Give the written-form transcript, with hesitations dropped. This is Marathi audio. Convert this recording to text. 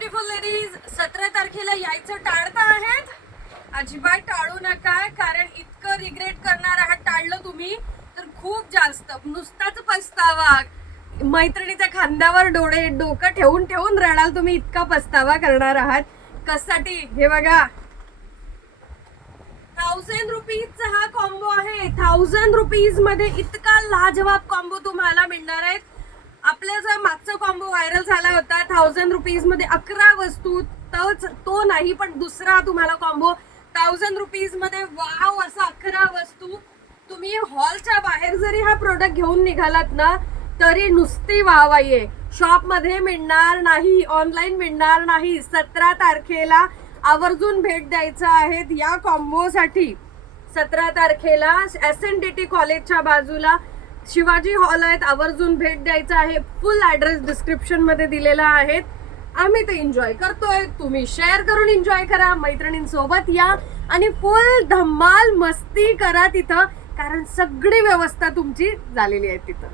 ब्युटिफुल लेडीज, 17 तारखेला यायचं टाळता आहेत. अजिबात टाळू नका, कारण इतकं रिग्रेट करणार आहात टाळलं तुम्ही तर खूप जास्त. नुसताच पस्तावा, मैत्रिणीच्या खांद्यावर डोकं ठेवून ठेवून रडाल तुम्ही, इतका पस्तावा करणार आहात. कशासाठी? हे बघा, 1000 रुपीजचा हा कॉम्बो आहे. 1000 रुपीज मध्ये इतका लाजवाब कॉम्बो तुम्हाला मिळणार आहेत. आपल्या जो मागचा कॉम्बो व्हायरल झाला होता 1000 रुपीज मध्ये 11 वस्तू, तो नाही पण दुसरा तुम्हाला कॉम्बो 1000 रुपीज मध्ये वाव असा 11 वस्तू. तुम्ही हॉलच्या बाहेर जरी हा प्रोडक्ट घेऊन निघालात ना तरी नुसती वाहवाई आहे. शॉप मध्ये मिळणार नाही, ऑनलाईन मिळणार नाही. 17 तारखेला आवर्जून भेट द्यायचं आहे या कॉम्बोसाठी. 17 तारखेला SNDT कॉलेजच्या बाजूला शिवाजी हॉल आहेत, आवर्जून भेट द्यायचं आहे. फुल ॲड्रेस डिस्क्रिप्शन मध्ये दिलेला आहे. आम्ही ते एन्जॉय करतोय, तुम्ही शेअर करून एन्जॉय करा, मैत्रिणींसोबत या आणि फुल धमाल मस्ती करा तिथं, कारण सगळी व्यवस्था तुमची झालेली आहे तिथं.